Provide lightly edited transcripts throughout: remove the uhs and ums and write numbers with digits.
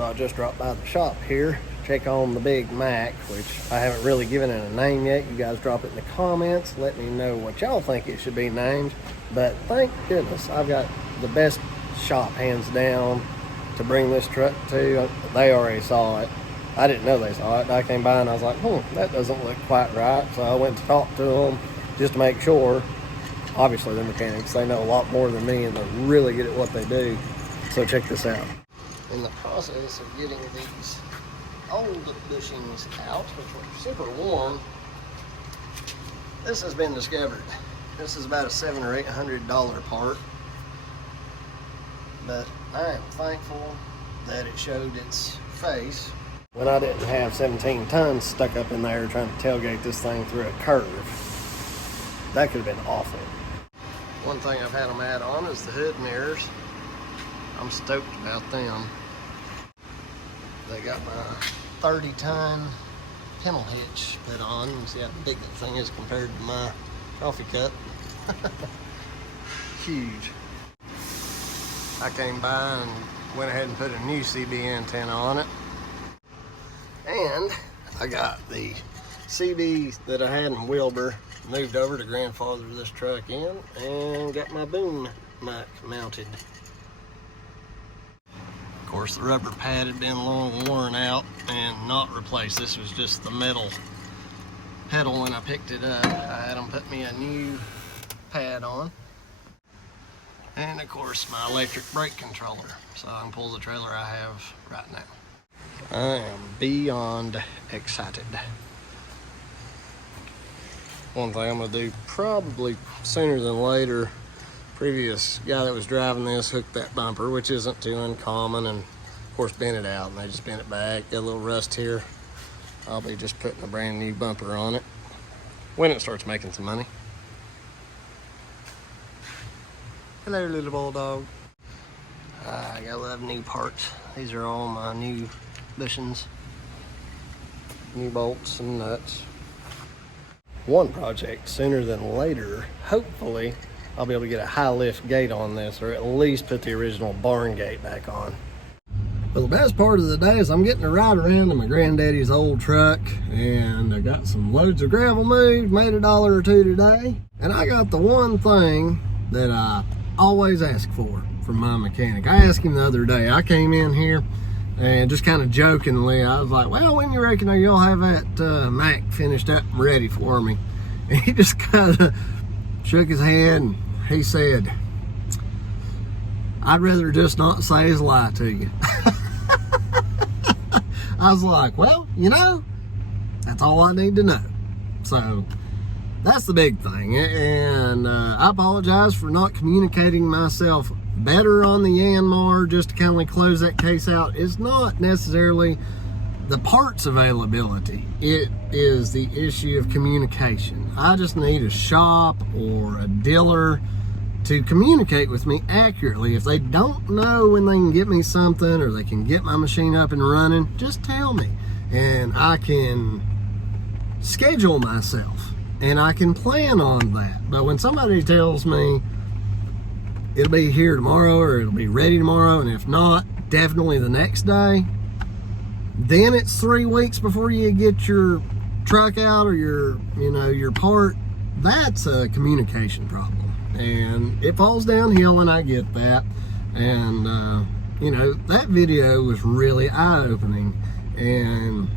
So I just dropped by the shop here, check on the big Mack, which I haven't really given it a name yet. You guys drop it in the comments. Let me know what y'all think it should be named. But thank goodness I've got the best shop hands down to bring this truck to. They already saw it. I didn't know they saw it. I came by and I was like, that doesn't look quite right. So I went to talk to them just to make sure. Obviously they're mechanics. They know a lot more than me and they're really good at what they do. So check this out. In the process of getting these old bushings out, which were super warm, this has been discovered. This is about a $700 or $800 part, but I am thankful that it showed its face when I didn't have 17 tons stuck up in there trying to tailgate this thing through a curve. That could have been awful. One thing I've had them add on is the hood mirrors. I'm stoked about them. They got my 30-ton kennel hitch put on. You see how big that thing is compared to my coffee cup. Huge. I came by and went ahead and put a new CB antenna on it. And I got the CB that I had in Wilbur moved over to grandfather this truck in and got my boom mic mounted. Of course, the rubber pad had been long worn out and not replaced. This was just the metal pedal when I picked it up. I had them put me a new pad on. And of course, my electric brake controller, so I can pull the trailer I have right now. I am beyond excited. One thing I'm gonna do probably sooner than later, previous guy that was driving this hooked that bumper, which isn't too uncommon, and of course bent it out and they just bent it back. Got a little rust here. I'll be just putting a brand new bumper on it when it starts making some money. Hello, little bulldog. I gotta love new parts. These are all my new bushings, new bolts and nuts. One project sooner than later, hopefully I'll be able to get a high lift gate on this, or at least put the original barn gate back on. Well, the best part of the day is I'm getting to ride around in my granddaddy's old truck, and I got some loads of gravel moved, made $1 or $2 today. And I got the one thing that I always ask for from my mechanic. I asked him the other day, I came in here and just kind of jokingly, I was like, well, when you reckon you'll have that Mack finished up and ready for me? And he just kind of shook his head and he said, I'd rather just not say his lie to you. I was like, well, you know, that's all I need to know. So that's the big thing. And I apologize for not communicating myself better on the Yanmar. Just to kind of close that case out, it's not necessarily the parts availability. It is the issue of communication. I just need a shop or a dealer to communicate with me accurately. If they don't know when they can get me something or they can get my machine up and running, just tell me and I can schedule myself and I can plan on that. But when somebody tells me it'll be here tomorrow or it'll be ready tomorrow, and if not, definitely the next day, then it's 3 weeks before you get your truck out or your part, that's a communication problem. And it falls downhill, and I get that. And that video was really eye-opening, and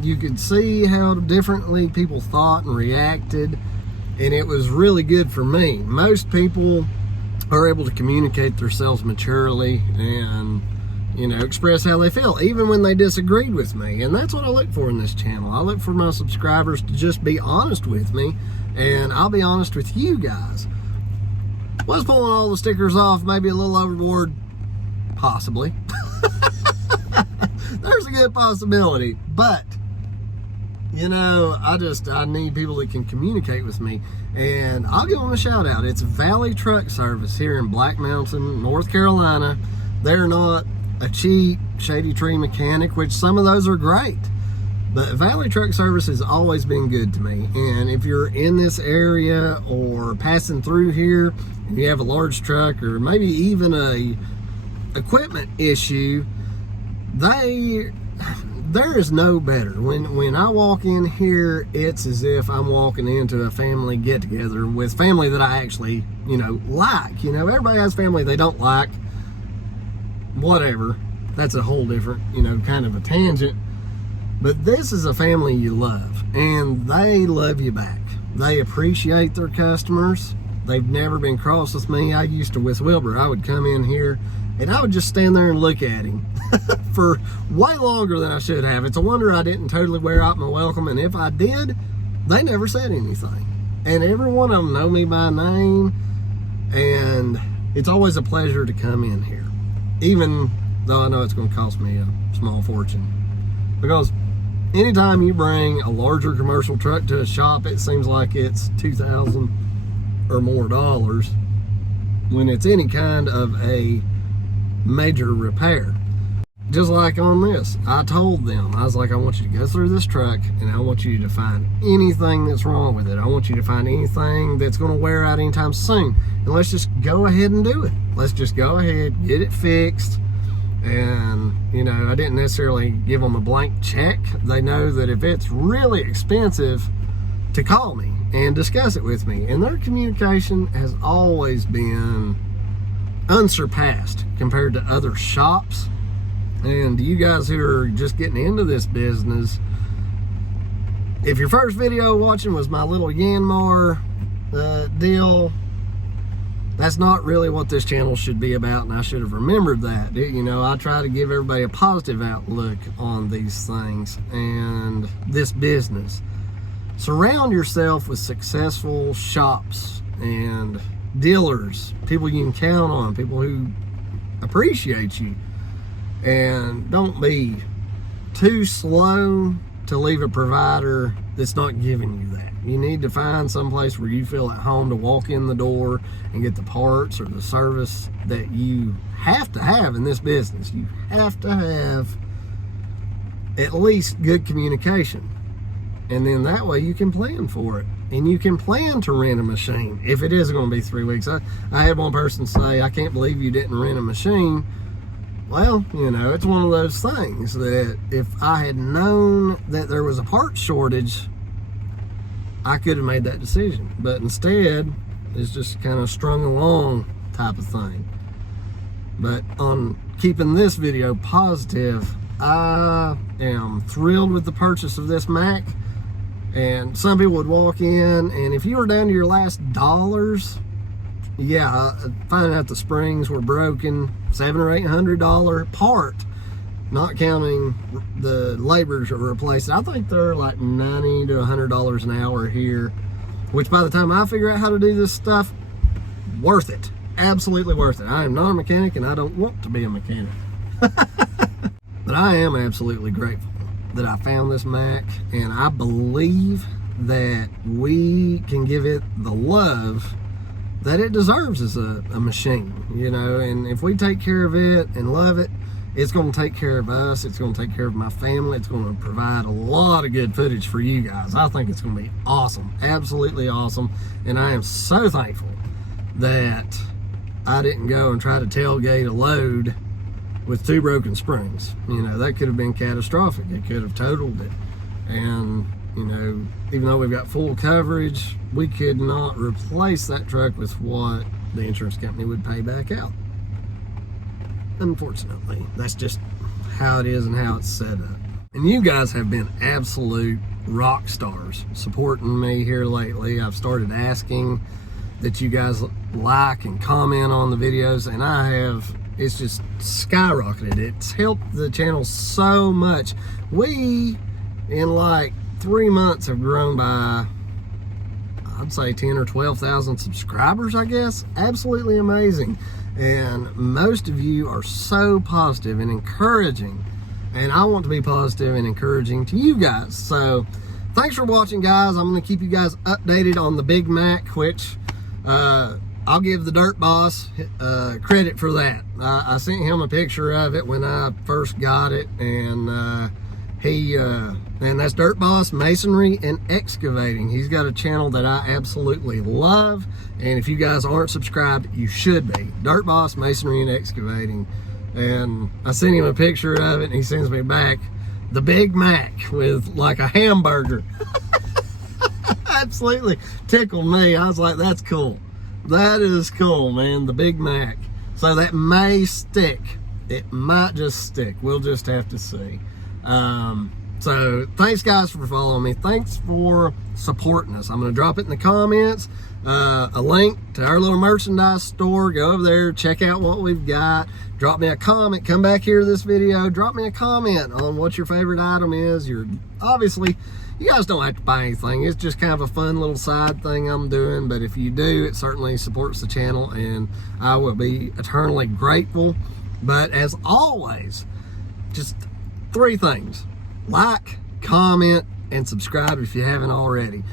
you could see how differently people thought and reacted, and it was really good for me. Most people are able to communicate themselves maturely and express how they feel, even when they disagreed with me. And that's what I look for in this channel. I look for my subscribers to just be honest with me, and I'll be honest with you guys. Was pulling all the stickers off maybe a little overboard? Possibly. There's a good possibility, but I need people that can communicate with me, and I'll give them a shout out. It's Valley Truck Service here in Black Mountain, North Carolina. They're not a cheap shady tree mechanic, which some of those are great, but Valley Truck Service has always been good to me. And if you're in this area or passing through here and you have a large truck or maybe even a equipment issue, there is no better. When I walk in here, it's as if I'm walking into a family get-together with family that I actually, like. Everybody has family they don't like. Whatever. That's a whole different, kind of a tangent. But this is a family you love, and they love you back. They appreciate their customers. They've never been cross with me. I used to, with Wilbur, I would come in here and I would just stand there and look at him for way longer than I should have. It's a wonder I didn't totally wear out my welcome, and if I did, they never said anything. And every one of them know me by name, and it's always a pleasure to come in here, even though I know it's going to cost me a small fortune. Because anytime you bring a larger commercial truck to a shop, it seems like it's $2,000 or more dollars when it's any kind of a major repair. Just like on this, I told them, I was like, I want you to go through this truck and I want you to find anything that's wrong with it. I want you to find anything that's going to wear out anytime soon, and let's just go ahead and do it. Let's just go ahead, get it fixed. And I didn't necessarily give them a blank check. They know that if it's really expensive, to call me and discuss it with me. And their communication has always been unsurpassed compared to other shops. And you guys who are just getting into this business, if your first video watching was my little Yanmar deal, that's not really what this channel should be about, and I should have remembered that. I try to give everybody a positive outlook on these things and this business. Surround yourself with successful shops and dealers, people you can count on, people who appreciate you. And don't be too slow to leave a provider that's not giving you that. You need to find someplace where you feel at home to walk in the door and get the parts or the service that you have to have in this business. You have to have at least good communication. And then that way you can plan for it. And you can plan to rent a machine if it is going to be 3 weeks. I had one person say, I can't believe you didn't rent a machine. Well, it's one of those things that if I had known that there was a part shortage, I could have made that decision. But instead, it's just kind of strung along type of thing. But on keeping this video positive, I am thrilled with the purchase of this Mack. And some people would walk in, and if you were down to your last dollars, finding out the springs were broken, $700 or $800 part, not counting the labor to replace it. I think they're like $90 to $100 an hour here, which by the time I figure out how to do this stuff, worth it. Absolutely worth it. I am not a mechanic, and I don't want to be a mechanic. But I am absolutely grateful that I found this Mack, and I believe that we can give it the love that it deserves as a machine, and if we take care of it and love it, it's going to take care of us. It's going to take care of my family. It's going to provide a lot of good footage for you guys. I think it's going to be awesome, absolutely awesome. And I am so thankful that I didn't go and try to tailgate a load with 2 broken springs. That could have been catastrophic. It could have totaled it. And even though we've got full coverage, we could not replace that truck with what the insurance company would pay back out. Unfortunately, that's just how it is and how it's set up. And you guys have been absolute rock stars supporting me here lately. I've started asking that you guys like and comment on the videos, and it's just skyrocketed. It's helped the channel so much. We, in like 3 months, have grown by, I'd say 10 or 12,000 subscribers, I guess. Absolutely amazing. And most of you are so positive and encouraging, and I want to be positive and encouraging to you guys. So thanks for watching, guys. I'm going to keep you guys updated on the Big Mack, which I'll give the Dirt Boss credit for that. I sent him a picture of it when I first got it, and and that's Dirt Boss Masonry and Excavating. He's got a channel that I absolutely love, and if you guys aren't subscribed, you should be. Dirt Boss Masonry and Excavating. And I sent him a picture of it, and he sends me back the Big Mac with like a hamburger. Absolutely tickled me. I was like, that's cool. That is cool, man. The Big Mac. So that may stick. It might just stick. We'll just have to see. So thanks guys for following me. Thanks for supporting us. I'm going to drop it in the comments. A link to our little merchandise store. Go over there, check out what we've got. Drop me a comment. Come back here to this video. Drop me a comment on what your favorite item is. Obviously, you guys don't have to buy anything. It's just kind of a fun little side thing I'm doing. But if you do, it certainly supports the channel, and I will be eternally grateful. But as always, just 3 things. Like, comment, and subscribe if you haven't already.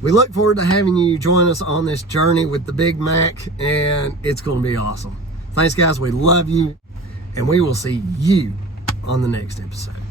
We look forward to having you join us on this journey with the Big Mac, and it's going to be awesome. Thanks, guys. We love you, and we will see you on the next episode.